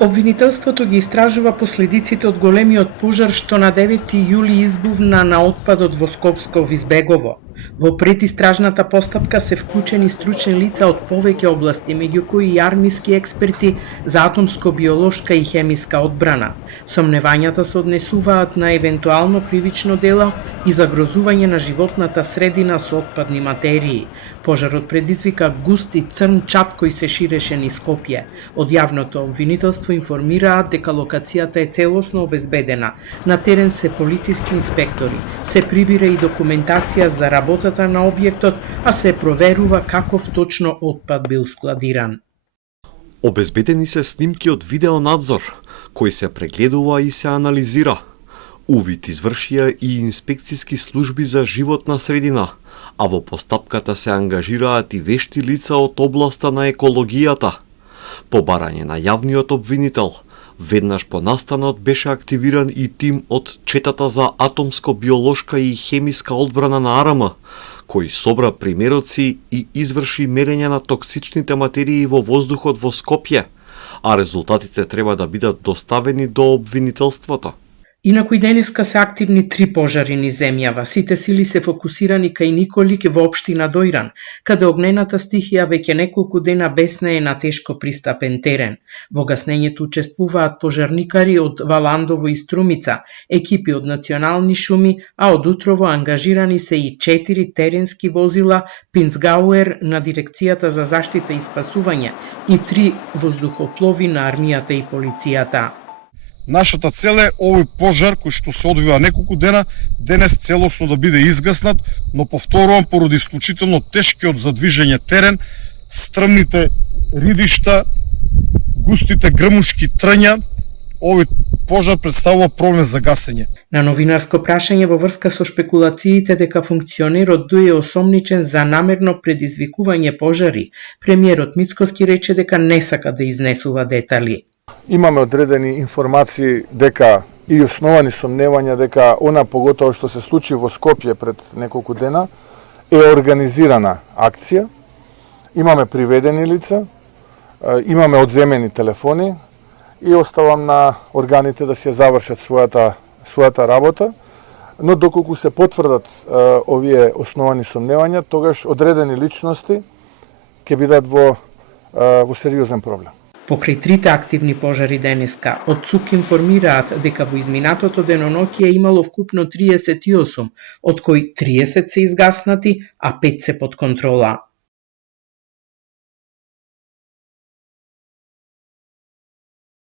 Обвинителството ги истражува последиците од големиот пожар што на 9 јули избувна на отпадот во Скопско Визбегово. Во предистражната постапка се вклучени стручни лица од повеќе области, меѓу кои и армиски експерти за атомско-биолошка и хемиска одбрана. Сомневањата се однесуваат на евентуално кривично дело и загрозување на животната средина со отпадни материи. Пожарот предизвика густ и црн чад кој се ширеше низ Скопје. Од јавното обвинителство информираат дека локацијата е целосно обезбедена. На терен се полициски инспектори. Се прибира и документација за работата на објектот, а се проверува каков точно отпад бил складиран. Обезбедени се снимки од видеонадзор, кој се прегледува и се анализира. Увид извршија и инспекциски служби за животна средина, а во постапката се ангажираат и вешти лица од областа на екологијата. По барање на јавниот обвинител, веднаш по настанот беше активиран и тим од четата за атомско-биолошка и хемиска одбрана на АРМ, кој собра примероци и изврши мерење на токсичните материи во воздухот во Скопје, а резултатите треба да бидат доставени до обвинителството. Инаку и денеска се активни 3 пожари низ земјава. Сите сили се фокусирани кај Николик во општина Дојран, каде огнената стихија веќе неколку дена беснее на тешко пристапен терен. Во гаснењето учествуваат пожарникари од Валандово и Струмица, екипи од национални шуми, а од утрово ангажирани се и 4 теренски возила Пинцгауер на Дирекцијата за заштита и спасување и 3 воздухоплови на армијата и полицијата. Нашата цел е овој пожар кој што се одвива неколку дена, денес целосно да биде изгаснат, но повторувам поради исклучително тешкиот за движење терен, стрмните ридишта, густите грмушки трња, овој пожар представува проблем за гасење. На новинарско прашање во врска со шпекулациите дека функционерот е осомничен за намерно предизвикување пожари, премиерот Мицкоски рече дека не сака да изнесува детали. Имаме одредени информации дека и основани сомневања дека она поготово што се случи во Скопје пред неколку дена е организирана акција. Имаме приведени лица, имаме одземени телефони и оставам на органите да се завршат својата работа, но доколку се потврдат овие основани сомневања, тогаш одредени личности ќе бидат во сериозен проблем. Покрај 3 активни пожари денеска, од ЦУК информираат дека во изминатото деноноќе имало вкупно 38, од кои 30 се изгаснати, а 5 се под контрола.